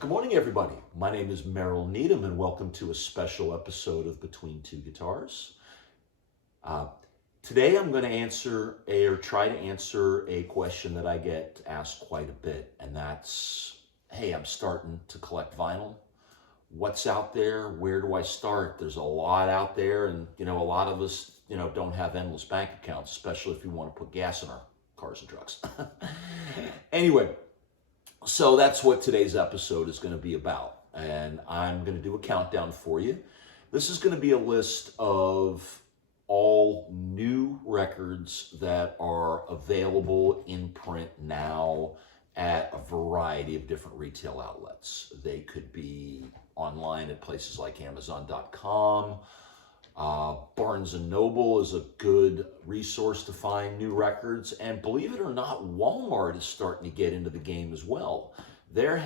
Good morning, everybody. My name is Merrill Needham, and welcome to a special episode of Between Two Guitars. Today, I'm going to try to answer a question that I get asked quite a bit, and that's, hey, I'm starting to collect vinyl. What's out there? Where do I start? There's a lot out there, and a lot of us, don't have endless bank accounts, especially if we want to put gas in our cars and trucks. Anyway. So that's what today's episode is going to be about. And I'm going to do a countdown for you. This is going to be a list of all new records that are available in print now at a variety of different retail outlets. They could be online at places like Amazon.com. Barnes & Noble is a good resource to find new records, and believe it or not, Walmart is starting to get into the game as well. They're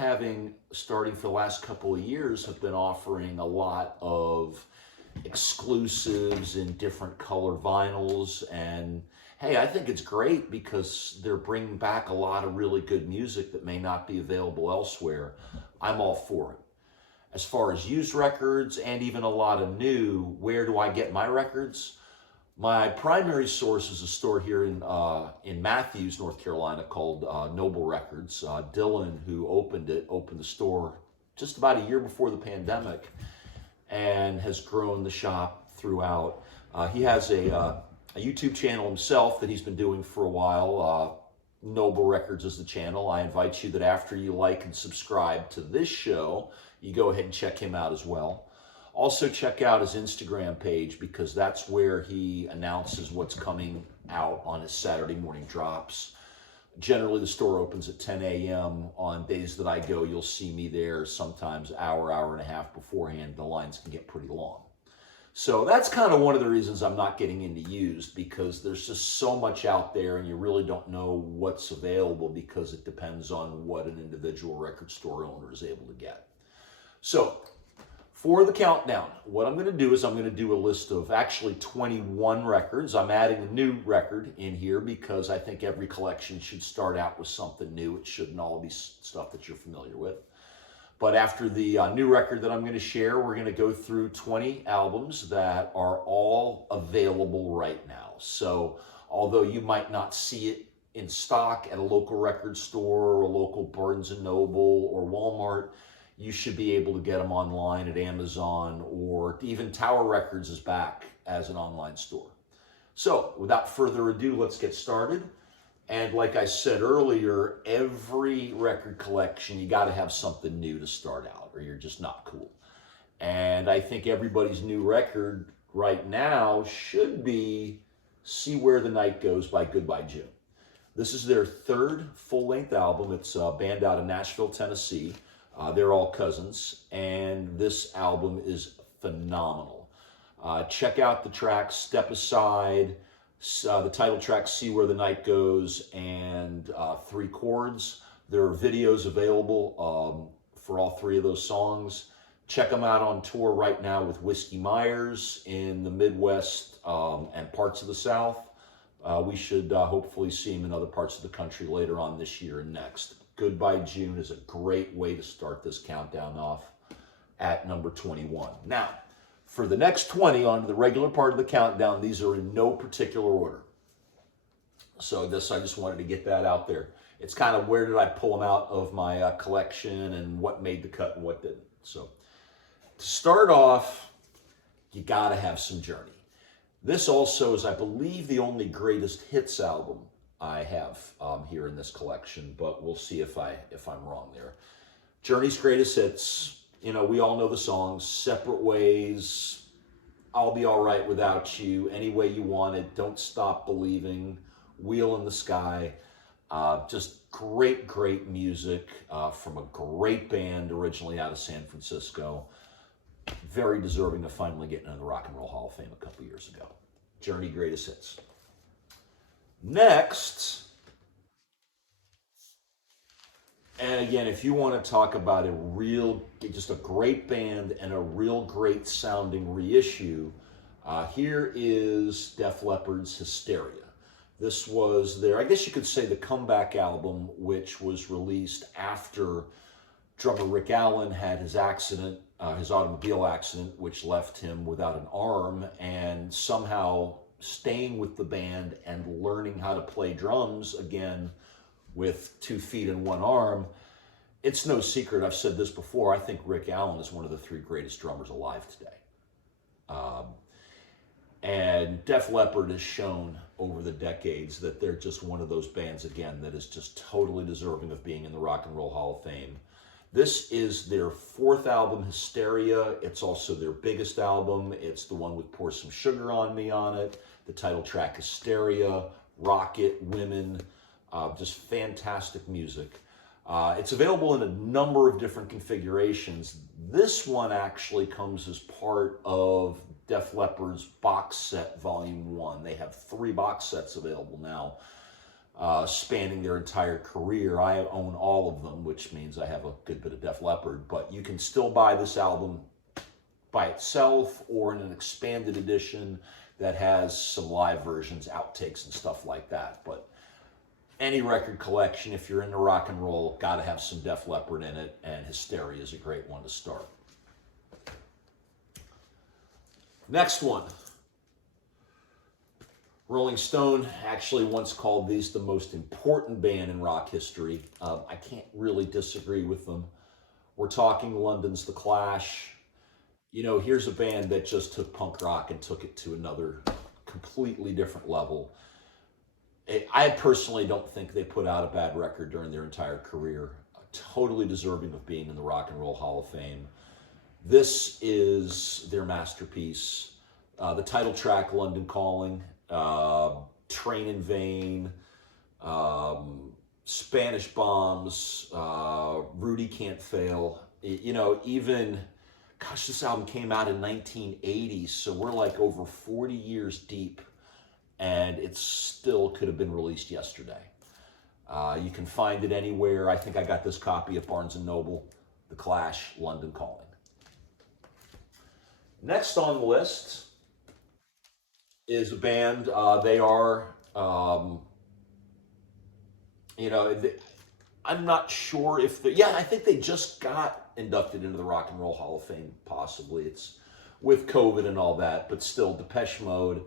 starting for the last couple of years, have been offering a lot of exclusives in different color vinyls, and hey, I think it's great because they're bringing back a lot of really good music that may not be available elsewhere. I'm all for it. As far as used records and even a lot of new, where do I get my records? My primary source is a store here in Matthews, North Carolina called Noble Records. Dylan, who opened the store just about a year before the pandemic and has grown the shop throughout. He has a YouTube channel himself that he's been doing for a while. Noble Records is the channel. I invite you that after you like and subscribe to this show, you go ahead and check him out as well. Also check out his Instagram page because that's where he announces what's coming out on his Saturday morning drops. Generally, the store opens at 10 a.m. On days that I go, you'll see me there sometimes hour and a half beforehand. The lines can get pretty long. So that's kind of one of the reasons I'm not getting into used, because there's just so much out there and you really don't know what's available because it depends on what an individual record store owner is able to get. So for the countdown, what I'm going to do is I'm going to do a list of actually 21 records. I'm adding a new record in here because I think every collection should start out with something new. It shouldn't all be stuff that you're familiar with. But after the new record that I'm going to share, we're going to go through 20 albums that are all available right now. So although you might not see it in stock at a local record store or a local Barnes & Noble or Walmart, you should be able to get them online at Amazon, or even Tower Records is back as an online store. So without further ado, let's get started. And like I said earlier, every record collection, you got to have something new to start out or you're just not cool. And I think everybody's new record right now should be See Where the Night Goes by Goodbye June. This is their third full-length album. It's a band out of Nashville, Tennessee. They're all cousins, and this album is phenomenal. Check out the tracks Step Aside, the title track See Where the Night Goes, and Three Chords. There are videos available for all three of those songs. Check them out on tour right now with Whiskey Myers in the Midwest and parts of the South. We should hopefully see him in other parts of the country later on this year and next. Goodbye June is a great way to start this countdown off at number 21. Now, for the next 20, on to the regular part of the countdown, these are in no particular order. So I just wanted to get that out there. It's kind of where did I pull them out of my collection and what made the cut and what didn't. So to start off, you got to have some Journey. This also is, I believe, the only greatest hits album I have here in this collection, but we'll see if I'm wrong there. Journey's greatest hits, we all know the songs: Separate Ways, I'll Be All Right Without You, Any Way You Want It, Don't Stop Believing, Wheel in the Sky. Just great music from a great band originally out of San Francisco. Very deserving of finally getting into the Rock and Roll Hall of Fame a couple years ago. Journey greatest hits. Next, and again, if you want to talk about just a great band and a real great sounding reissue, here is Def Leppard's Hysteria. This was I guess you could say, the comeback album, which was released after Drummer Rick Allen had his accident, his automobile accident, which left him without an arm, and somehow staying with the band and learning how to play drums again with 2 feet and 1 arm. It's no secret, I've said this before, I think Rick Allen is one of the 3 greatest drummers alive today. And Def Leppard has shown over the decades that they're just one of those bands, again, that is just totally deserving of being in the Rock and Roll Hall of Fame. This is their 4th album, Hysteria. It's also their biggest album. It's the one with Pour Some Sugar on Me on it. The title track, Hysteria, Rocket, Women, just fantastic music. It's available in a number of different configurations. This one actually comes as part of Def Leppard's box set volume 1. They have 3 box sets available now, spanning their entire career. I own all of them, which means I have a good bit of Def Leppard, but you can still buy this album by itself or in an expanded edition that has some live versions, outtakes, and stuff like that. But any record collection, if you're into rock and roll, got to have some Def Leppard in it, and Hysteria is a great one to start. Next one. Rolling Stone actually once called these the most important band in rock history. I can't really disagree with them. We're talking London's The Clash. You know, here's a band that just took punk rock and took it to another completely different level. I personally don't think they put out a bad record during their entire career. Totally deserving of being in the Rock and Roll Hall of Fame. This is their masterpiece. The title track, London Calling, Train in Vain, Spanish Bombs, Rudy Can't Fail. You know, even, gosh, this album came out in 1980, so we're like over 40 years deep, and it still could have been released yesterday. You can find it anywhere. I think I got this copy at Barnes & Noble. The Clash, London Calling. Next on the list is a band. They are, you know, I'm not sure if I think they just got inducted into the Rock and Roll Hall of Fame, possibly. It's with COVID and all that, but still, Depeche Mode,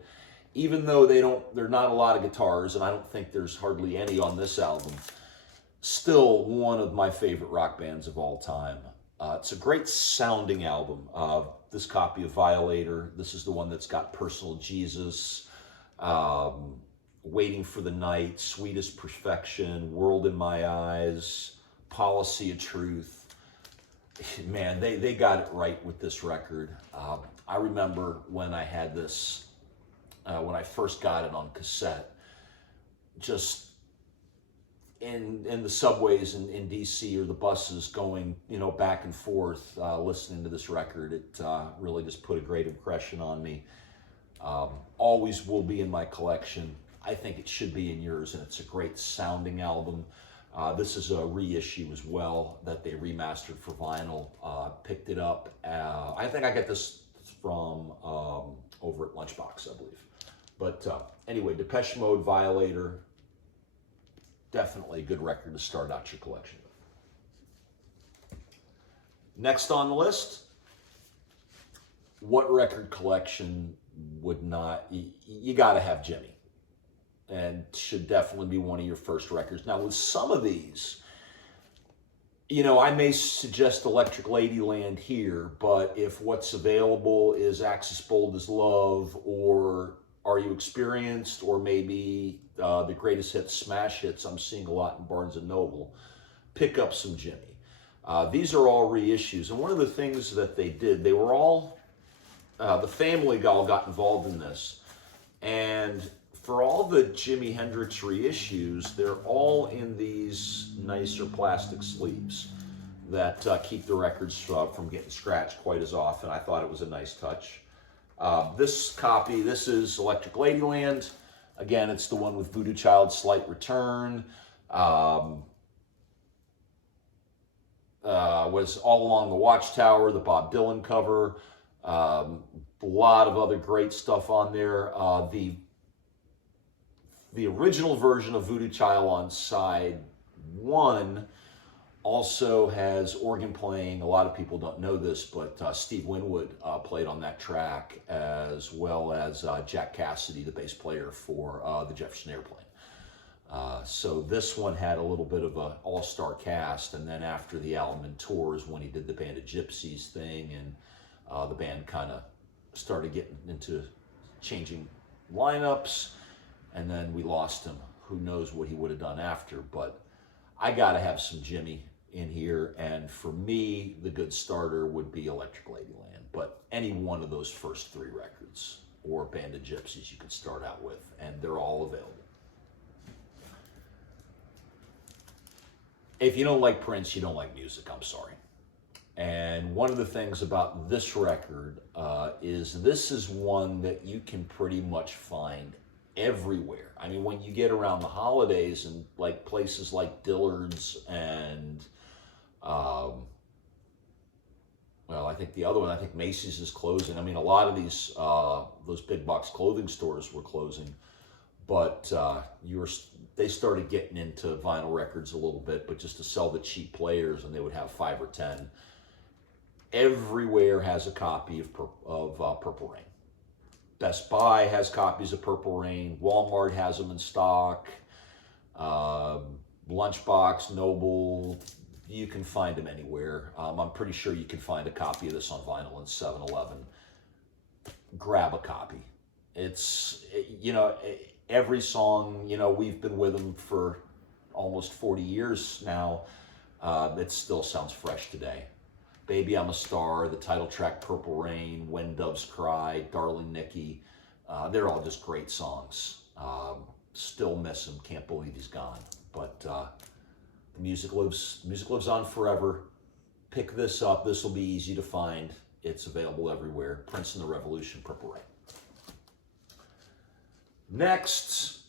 even though they're not a lot of guitars, and I don't think there's hardly any on this album, still one of my favorite rock bands of all time. It's a great sounding album. This copy of Violator, this is the one that's got Personal Jesus, Waiting for the Night, Sweetest Perfection, World in My Eyes, Policy of Truth. Man, they got it right with this record. I remember when I had this, when I first got it on cassette, just in the subways in DC or the buses going, you know, back and forth, listening to this record, it really just put a great impression on me. Always will be in my collection. I think it should be in yours, and it's a great sounding album. This is a reissue as well that they remastered for vinyl. Picked it up. I think I got this from over at Lunchbox, I believe. But anyway, Depeche Mode, Violator, definitely a good record to start out your collection with. Next on the list, what record collection would not, you got to have Jimmy, and should definitely be one of your first records. Now with some of these, you know, I may suggest Electric Ladyland here, but if what's available is Axis Bold as Love, or Are You Experienced, or maybe the Greatest Hits, Smash Hits I'm seeing a lot in Barnes & Noble, pick up some Jimmy. These are all reissues, and one of the things that they did, they were all, the family all got involved in this, and for all the Jimi Hendrix reissues, they're all in these nicer plastic sleeves that keep the records from getting scratched quite as often. I thought it was a nice touch. This copy, this is Electric Ladyland. Again, it's the one with Voodoo Child's Slight Return. Was All Along the Watchtower, the Bob Dylan cover. A lot of other great stuff on there. The original version of Voodoo Child on side 1 Also has organ playing. A lot of people don't know this, but Steve Winwood played on that track, as well as Jack Cassidy, the bass player for the Jefferson Airplane. So this one had a little bit of an all-star cast, and then after the Allman tours, when he did the Band of Gypsies thing, and the band kind of started getting into changing lineups, and then we lost him. Who knows what he would have done after, but I got to have some Jimmy in here, and for me, the good starter would be Electric Ladyland, but any one of those first 3 records, or Band of Gypsies you could start out with, and they're all available. If you don't like Prince, you don't like music, I'm sorry. And one of the things about this record is this is one that you can pretty much find everywhere. I mean, when you get around the holidays and like places like Dillard's and, well, I think the other one, I think Macy's is closing. I mean, a lot of these, those big box clothing stores were closing, but they started getting into vinyl records a little bit, but just to sell the cheap players, and they would have 5 or 10. Everywhere has a copy of Purple Rain. Best Buy has copies of Purple Rain. Walmart has them in stock. Lunchbox, Noble, you can find them anywhere. I'm pretty sure you can find a copy of this on vinyl in 7-Eleven. Grab a copy. It's, you know, every song, you know, we've been with them for almost 40 years now. It still sounds fresh today. Baby, I'm a Star, the title track, Purple Rain, When Doves Cry, Darling Nikki. They're all just great songs. Still miss him, can't believe he's gone. But the music lives on forever. Pick this up, this will be easy to find. It's available everywhere. Prince and the Revolution, Purple Rain. Next,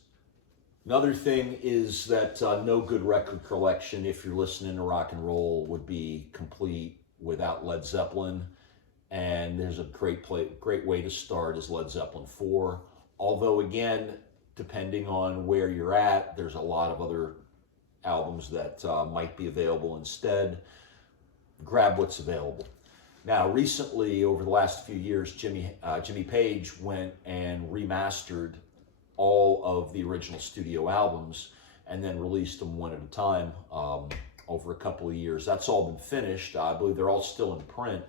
another thing is that no good record collection, if you're listening to rock and roll, would be complete without Led Zeppelin. And there's a great way to start is Led Zeppelin IV. Although again, depending on where you're at, there's a lot of other albums that might be available instead. Grab what's available. Now, recently, over the last few years, Jimmy Page went and remastered all of the original studio albums and then released them one at a time over a couple of years. That's all been finished. I believe they're all still in print.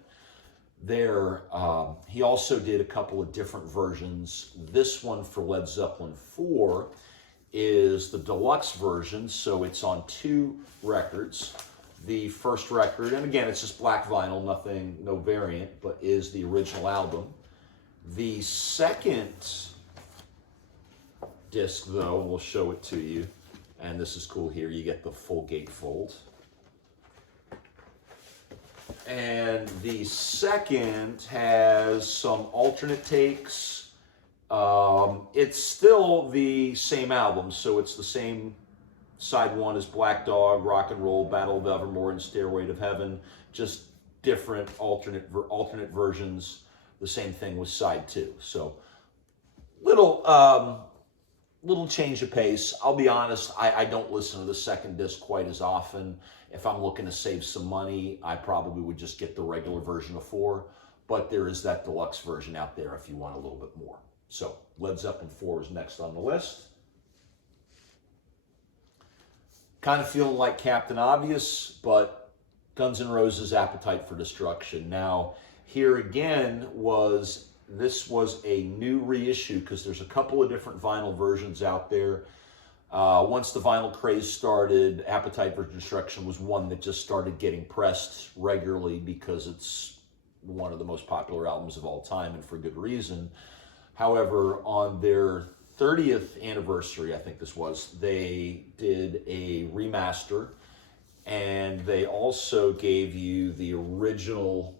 He also did a couple of different versions. This one for Led Zeppelin IV is the deluxe version, so it's on 2 records. The first record, and again, it's just black vinyl, no variant, but is the original album. The second disc, though, we'll show it to you, and this is cool here. You get the full gatefold. And the second has some alternate takes. It's still the same album, so it's the same. Side 1 is Black Dog, Rock and Roll, Battle of Evermore, and Stairway to Heaven. Just different alternate versions. The same thing with side 2. So little change of pace. I'll be honest, I don't listen to the second disc quite as often. If I'm looking to save some money, I probably would just get the regular version of 4. But there is that deluxe version out there if you want a little bit more. So Led Zeppelin 4 is next on the list. Kind of feeling like Captain Obvious, but Guns N' Roses' Appetite for Destruction. Now, here again this was a new reissue because there's a couple of different vinyl versions out there. Once the vinyl craze started, Appetite for Destruction was one that just started getting pressed regularly because it's one of the most popular albums of all time, and for good reason. However, on their 30th anniversary, I think this was, they did a remaster, and they also gave you the original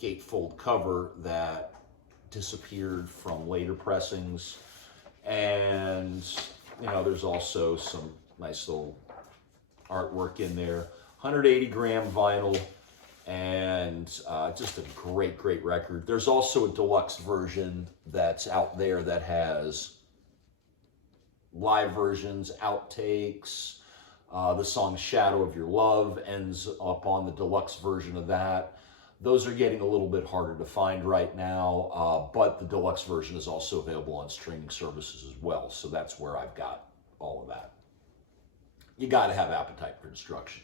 gatefold cover that disappeared from later pressings. And, you know, there's also some nice little artwork in there. 180 gram vinyl, and just a great record. There's also a deluxe version that's out there that has live versions, outtakes, The song Shadow of Your Love ends up on the deluxe version of that. Those are getting a little bit harder to find right now, but the deluxe version is also available on streaming services as well. So that's where I've got all of that. You got to have appetite for destruction.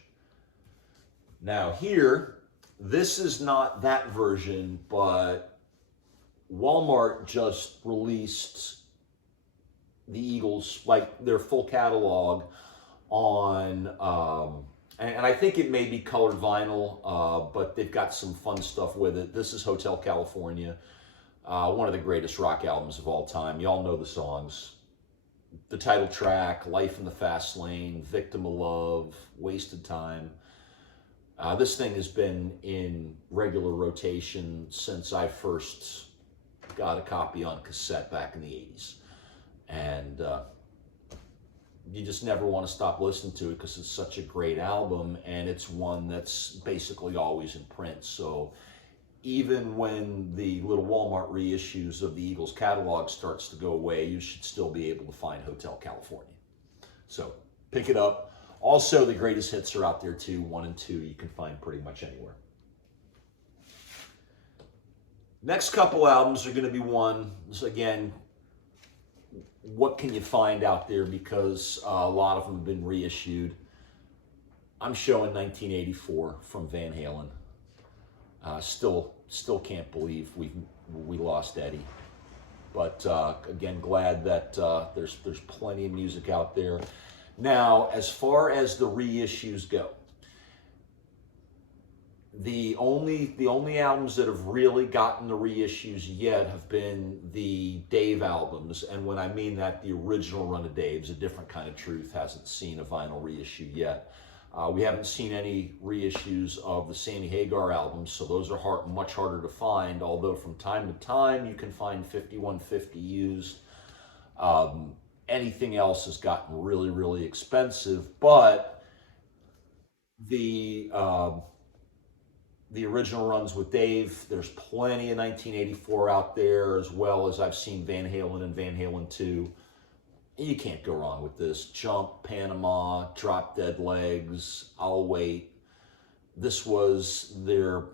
Now here, this is not that version, but Walmart just released the Eagles, like their full catalog on, and I think it may be colored vinyl, but they've got some fun stuff with it. This is Hotel California, one of the greatest rock albums of all time. Y'all know the songs. The title track, Life in the Fast Lane, Victim of Love, Wasted Time. This thing has been in regular rotation since I first got a copy on cassette back in the 80s. And you just never want to stop listening to it because it's such a great album, and it's one that's basically always in print. So even when the little Walmart reissues of the Eagles catalog starts to go away, you should still be able to find Hotel California. So pick it up. Also, the greatest hits are out there too. 1 and 2 you can find pretty much anywhere. Next couple albums are going to be ones, again, what can you find out there, because a lot of them have been reissued. I'm showing 1984 from Van Halen. Still can't believe we lost Eddie, but again, glad that there's plenty of music out there. Now, as far as the reissues go, the only albums that have really gotten the reissues yet have been the Dave albums, and when I mean that, the original run of Dave's, A Different Kind of Truth, hasn't seen a vinyl reissue yet. We haven't seen any reissues of the Sammy Hagar albums, so those are much harder to find, although from time to time you can find 5150 used. Anything else has gotten really, really expensive, but the original runs with Dave, there's plenty of 1984 out there, as well as I've seen Van Halen and Van Halen 2. You can't go wrong with this. Jump, Panama, Drop Dead Legs, I'll Wait. This was their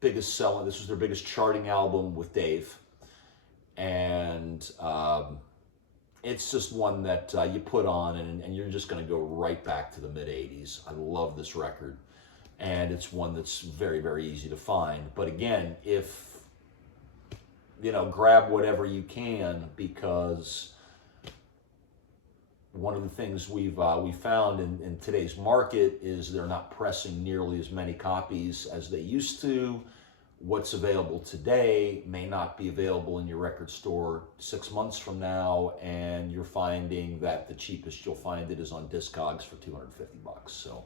biggest selling, this was their biggest charting album with Dave. And it's just one that you put on and you're just going to go right back to the mid-'80s. I love this record. And it's one that's very, very easy to find. But again, if, grab whatever you can, because one of the things we found in today's market is they're not pressing nearly as many copies as they used to. What's available today may not be available in your record store 6 months from now, and you're finding that the cheapest you'll find it is on Discogs for $250. So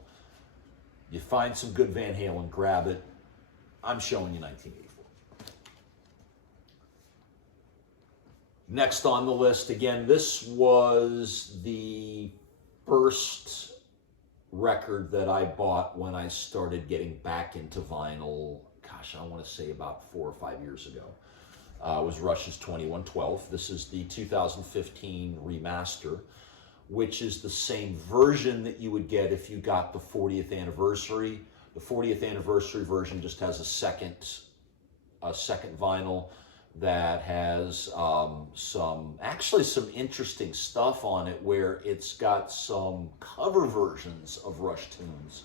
you find some good Van Halen, grab it. I'm showing you 1984. Next on the list, again, this was the first record that I bought when I started getting back into vinyl. Gosh, I want to say about 4 or 5 years ago. It was Rush's 2112. This is the 2015 remaster, which is the same version that you would get if you got the 40th anniversary. The 40th anniversary version just has a second vinyl that has some interesting stuff on it, where it's got some cover versions of Rush tunes.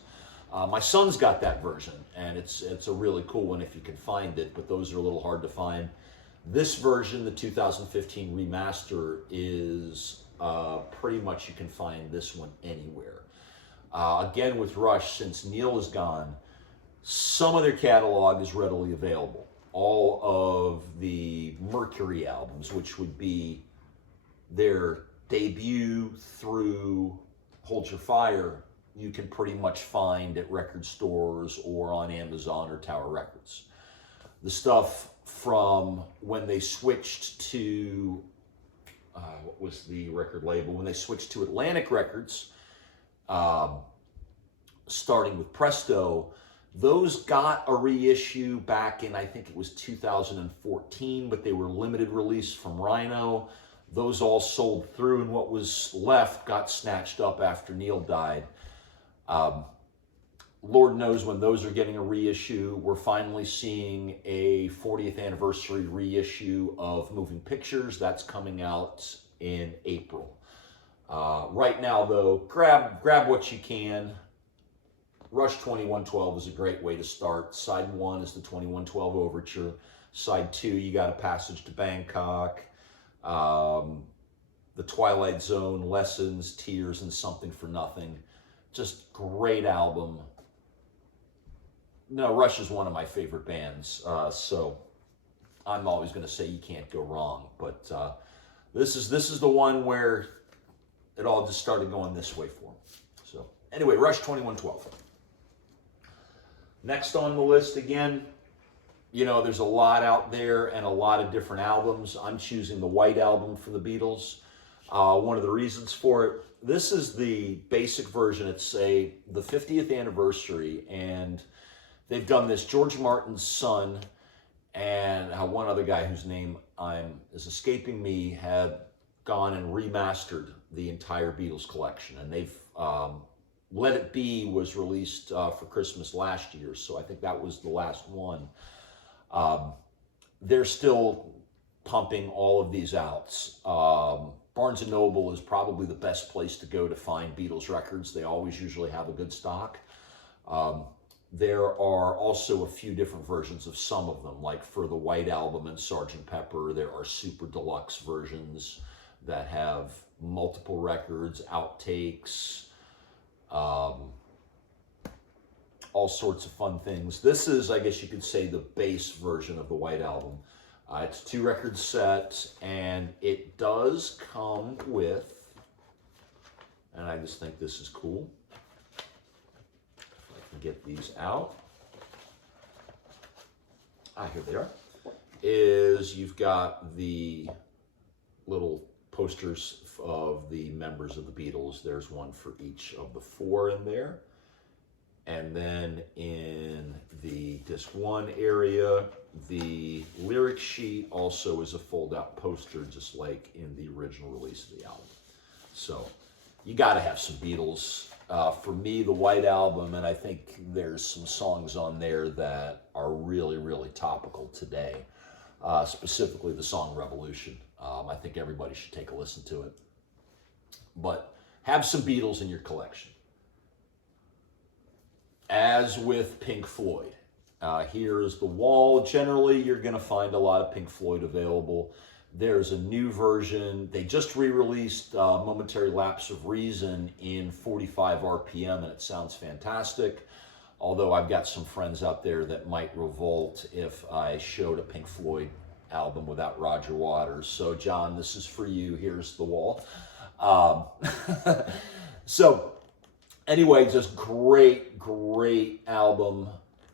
My son's got that version, and it's a really cool one if you can find it, but those are a little hard to find. This version, the 2015 remaster, is pretty much you can find this one anywhere. Again, with Rush, since Neil is gone, some of their catalog is readily available. All of the Mercury albums, which would be their debut through Hold Your Fire, you can pretty much find at record stores or on Amazon or Tower Records. The stuff from when they switched to, what was the record label? When they switched to Atlantic Records, starting with Presto, those got a reissue back in, I think it was 2014, but they were limited release from Rhino. Those all sold through, and what was left got snatched up after Neil died. Um, Lord knows when those are getting a reissue. We're finally seeing a 40th anniversary reissue of Moving Pictures. That's coming out in April. Right now, though, grab what you can. Rush 2112 is a great way to start. Side 1 is the 2112 Overture. Side 2, you got A Passage to Bangkok, The Twilight Zone, Lessons, Tears, and Something for Nothing. Just great album. No, Rush is one of my favorite bands, so I'm always going to say you can't go wrong. But this is the one where it all just started going this way for them. So anyway, Rush 2112. Next on the list, again, you know, there's a lot out there and a lot of different albums. I'm choosing the White Album from the Beatles. One of the reasons for it, this is the basic version. It's the 50th anniversary, and they've done this. George Martin's son and one other guy whose name is escaping me had gone and remastered the entire Beatles collection, and they've Let It Be was released for Christmas last year, so I think that was the last one. They're still pumping all of these out. Barnes & Noble is probably the best place to go to find Beatles records. They always usually have a good stock. There are also a few different versions of some of them, like for the White Album and Sgt. Pepper, there are super deluxe versions that have multiple records, outtakes, all sorts of fun things. This is, I guess you could say, the base version of the White Album. It's a 2-record set, and it does come with, and I just think this is cool. If I can get these out. Here they are. You've got the little posters of the members of the Beatles. There's one for each of the 4 in there. And then in the disc 1 area, the lyric sheet also is a fold-out poster, just like in the original release of the album. So you got to have some Beatles. For me, the White Album, and I think there's some songs on there that are really, really topical today, specifically the song Revolution. I think everybody should take a listen to it. But have some Beatles in your collection. As with Pink Floyd, here's the wall. Generally, you're going to find a lot of Pink Floyd available. There's a new version. They just re-released Momentary Lapse of Reason in 45 RPM, and it sounds fantastic. Although I've got some friends out there that might revolt if I showed a Pink Floyd album without Roger Waters. So, John, this is for you. Here's the wall. So, anyway, just great album,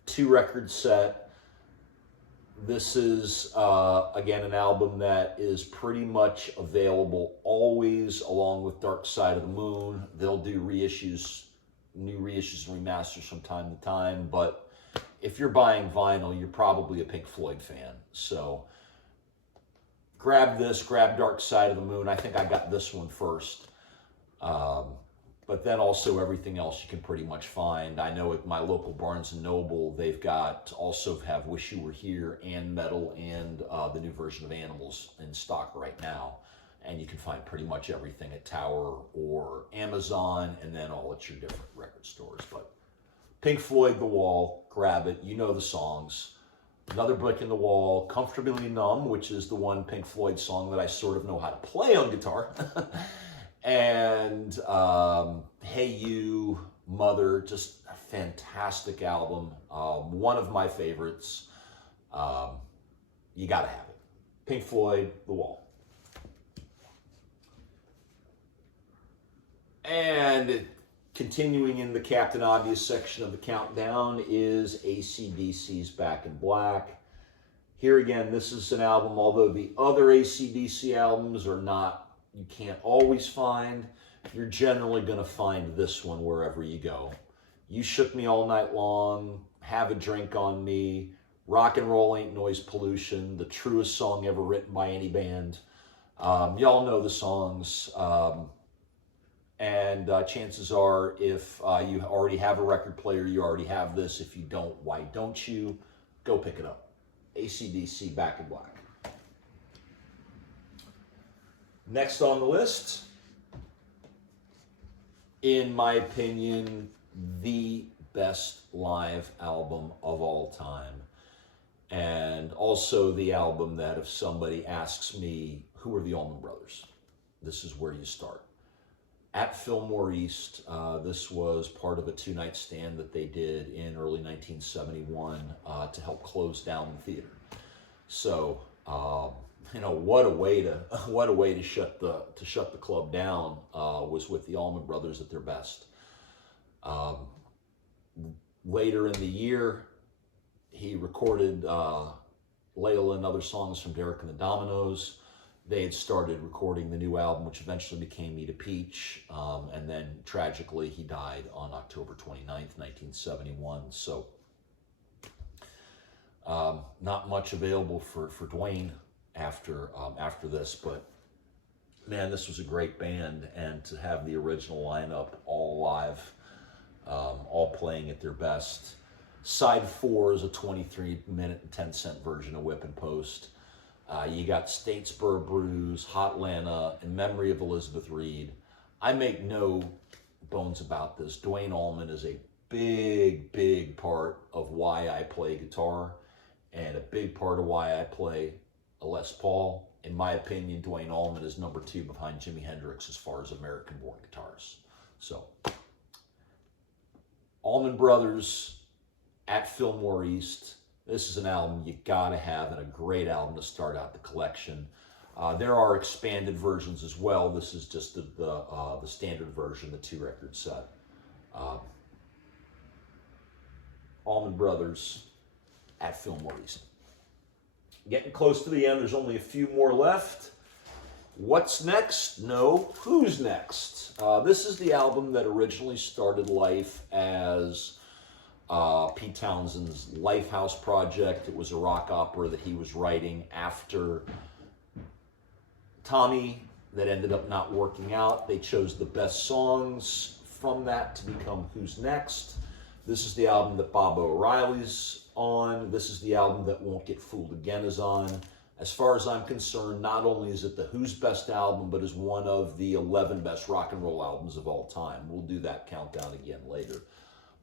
2-record set. This is, again, an album that is pretty much available always, along with Dark Side of the Moon. They'll do reissues, new reissues and remasters from time to time, but if you're buying vinyl, you're probably a Pink Floyd fan. So grab this, grab Dark Side of the Moon. I think I got this one first. But then also everything else you can pretty much find. I know at my local Barnes & Noble, they've have Wish You Were Here and Metal and the new version of Animals in stock right now. And you can find pretty much everything at Tower or Amazon, and then all at your different record stores. But Pink Floyd, The Wall, grab it. You know the songs. Another Brick in the Wall, Comfortably Numb, which is the one Pink Floyd song that I sort of know how to play on guitar. And Hey You, Mother, just a fantastic album. One of my favorites. You got to have it. Pink Floyd, The Wall. And continuing in the Captain Obvious section of the countdown is AC/DC's Back in Black. Here again, this is an album, although the other AC/DC albums are not, you can't always find, you're generally going to find this one wherever you go. You Shook Me All Night Long, Have a Drink on Me, Rock and Roll Ain't Noise Pollution, the truest song ever written by any band. Y'all know the songs. And chances are, if you already have a record player, you already have this. If you don't, why don't you? Go pick it up. AC/DC Back in Black. Next on the list, in my opinion, the best live album of all time. And also the album that if somebody asks me, who are the Allman Brothers? This is where you start. At Fillmore East, this was part of a two-night stand that they did in early 1971 to help close down the theater. So, what a way to shut the club down was with the Allman Brothers at their best. Later in the year, he recorded Layla and other songs from Derek and the Dominoes. They had started recording the new album, which eventually became Eat a Peach, and then tragically he died on October 29th, 1971. So not much available for Dwayne after this, but man, this was a great band, and to have the original lineup all live, all playing at their best. Side 4 is a 23-minute and 10-cent version of Whip and Post. You got Statesboro Brews, Hotlanta, In Memory of Elizabeth Reed. I make no bones about this. Duane Allman is a big, big part of why I play guitar, and a big part of why I play a Les Paul. In my opinion, Duane Allman is number 2 behind Jimi Hendrix as far as American-born guitars. So, Allman Brothers at Fillmore East. This is an album you gotta have, and a great album to start out the collection. There are expanded versions as well. This is just the standard version, the 2-record set. Allman Brothers at Fillmore East. Getting close to the end. There's only a few more left. What's next? No. Who's next? This is the album that originally started life as Pete Townshend's Lifehouse project. It was a rock opera that he was writing after Tommy that ended up not working out. They chose the best songs from that to become Who's Next. This is the album that Bob O'Reilly's on. This is the album that Won't Get Fooled Again is on. As far as I'm concerned, not only is it the Who's Best album, but is one of the 11 best rock and roll albums of all time. We'll do that countdown again later.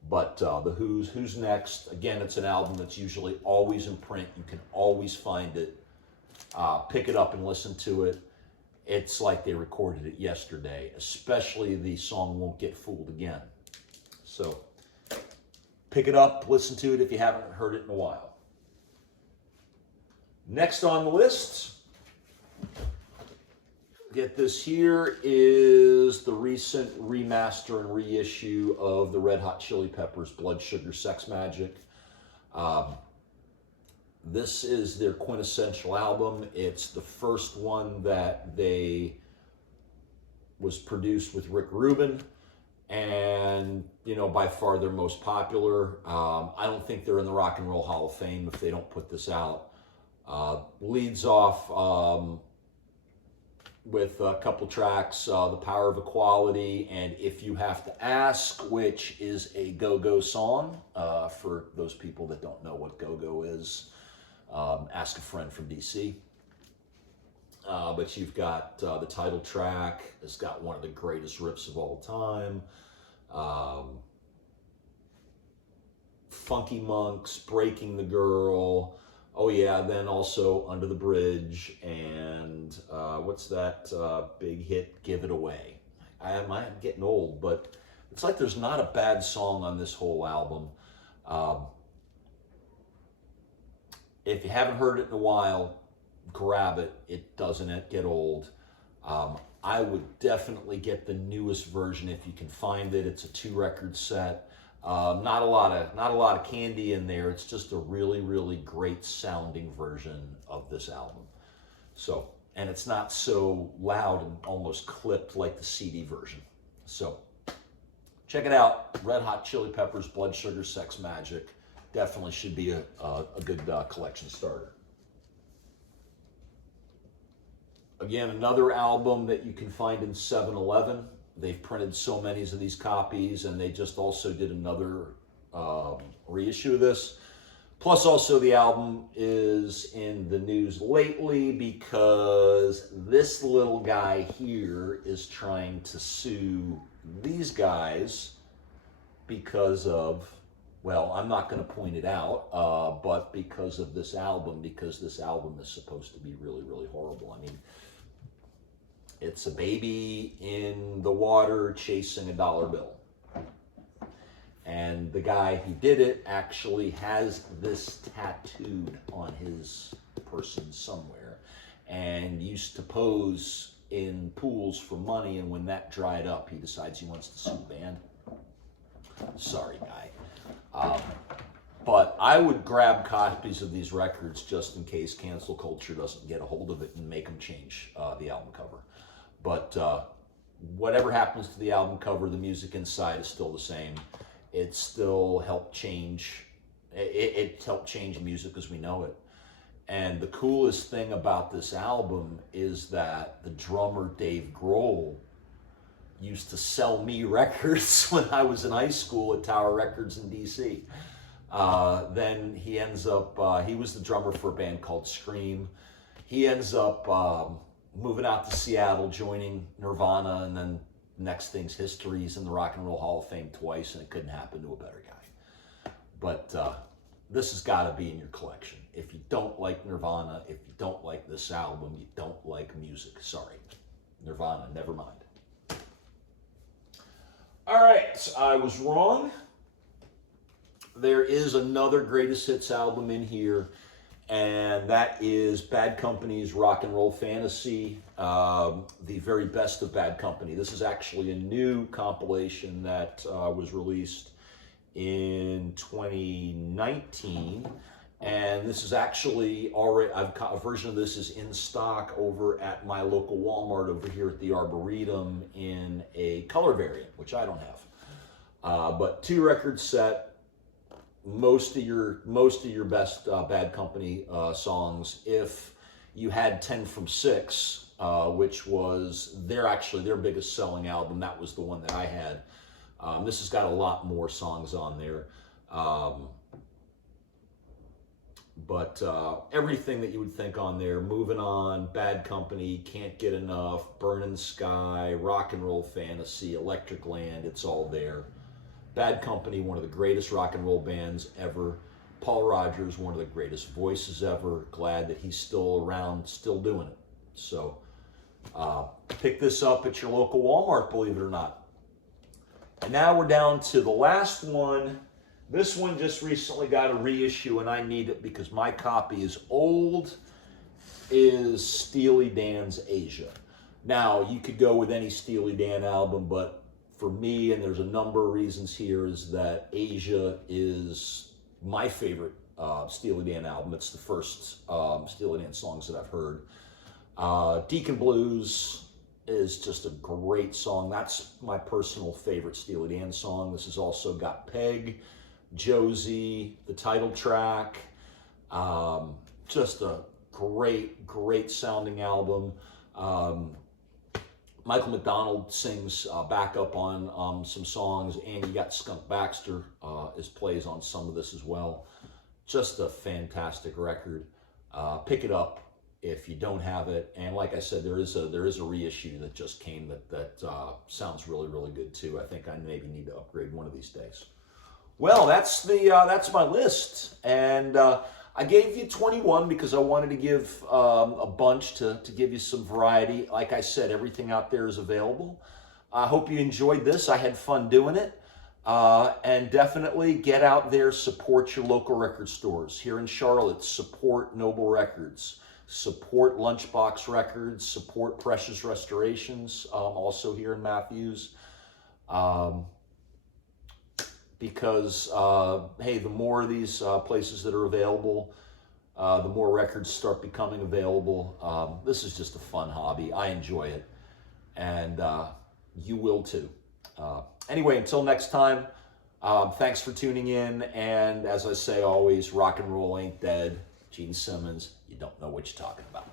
But the Who's Next, again, it's an album that's usually always in print. You can always find it. Pick it up and listen to it. It's like they recorded it yesterday, especially the song Won't Get Fooled Again. So pick it up, listen to it if you haven't heard it in a while. Next on the list, get this here, is the recent remaster and reissue of the Red Hot Chili Peppers' Blood Sugar Sex Magik. This is their quintessential album. It's the first one that was produced with Rick Rubin, and by far their most popular. I don't think they're in the Rock and Roll Hall of Fame if they don't put this out. Leads off with a couple tracks, The Power of Equality, and If You Have to Ask, which is a go-go song. For those people that don't know what go-go is, ask a friend from DC. But you've got the title track. It's got one of the greatest riffs of all time. Funky Monks, Breaking the Girl. Oh yeah, then also Under the Bridge, and what's that big hit, Give It Away. I'm getting old, but it's like there's not a bad song on this whole album. If you haven't heard it in a while, grab it. It doesn't get old. I would definitely get the newest version if you can find it. It's a 2-record set. Not a lot of candy in there. It's just a really, really great sounding version of this album. So, and it's not so loud and almost clipped like the CD version. So, check it out. Red Hot Chili Peppers' Blood Sugar Sex Magik. Definitely should be a good collection starter. Again, another album that you can find in 7-Eleven. they've printed so many of these copies, and they just also did another reissue of this. Plus, also, the album is in the news lately because this little guy here is trying to sue these guys because of, well, I'm not going to point it out, but because of this album, because this album is supposed to be really, really horrible. I mean, it's a baby in the water chasing a dollar bill. And the guy who did it actually has this tattooed on his person somewhere and used to pose in pools for money, and when that dried up, he decides he wants to sue the band. Sorry, guy. But I would grab copies of these records just in case cancel culture doesn't get a hold of it and make them change the album cover. But whatever happens to the album cover, the music inside is still the same. It still helped change, it helped change music as we know it. And the coolest thing about this album is that the drummer Dave Grohl used to sell me records when I was in high school at Tower Records in DC. Then he ends up, he was the drummer for a band called Scream. He ends up moving out to Seattle, joining Nirvana, and then next thing's history. He's in the Rock and Roll Hall of Fame twice, and it couldn't happen to a better guy. But this has got to be in your collection. If you don't like Nirvana, if you don't like this album, you don't like music. Sorry. Nirvana, never mind. All right, I was wrong. There is another greatest hits album in here, and that is Bad Company's Rock and Roll Fantasy, the very best of Bad Company. This is actually a new compilation that was released in 2019, and this is actually already, a version of this is in stock over at my local Walmart over here at the Arboretum in a color variant, which I don't have. But 2 record set. Most of your best Bad Company songs. If you had 10 from 6, which was their biggest selling album, that was the one that I had. This has got a lot more songs on there. But everything that you would think on there: Moving On, Bad Company, Can't Get Enough, Burning Sky, Rock and Roll Fantasy, Electric Land, it's all there. Bad Company, one of the greatest rock and roll bands ever. Paul Rodgers, one of the greatest voices ever. Glad that he's still around, still doing it. So pick this up at your local Walmart, believe it or not. And now we're down to the last one. This one just recently got a reissue, and I need it because my copy is old, is Steely Dan's Asia. Now, you could go with any Steely Dan album, but for me, and there's a number of reasons here, is that Asia is my favorite Steely Dan album. It's the first Steely Dan songs that I've heard. Deacon Blues is just a great song. That's my personal favorite Steely Dan song. This has also got Peg, Josie, the title track. Just a great sounding album. Michael McDonald sings backup on some songs, and you got Skunk Baxter plays on some of this as well. Just a fantastic record. Pick it up if you don't have it. And like I said, there is a reissue that just came that sounds really good too. I think I maybe need to upgrade one of these days. Well, that's my list, and I gave you 21 because I wanted to give a bunch to give you some variety. Like I said, everything out there is available. I hope you enjoyed this. I had fun doing it. And definitely get out there, support your local record stores. Here in Charlotte, support Noble Records, support Lunchbox Records, support Precious Restorations, also here in Matthews. Because, hey, the more of these places that are available, the more records start becoming available. This is just a fun hobby. I enjoy it, and you will too. Anyway, until next time, thanks for tuning in, and as I say always, rock and roll ain't dead. Gene Simmons, you don't know what you're talking about.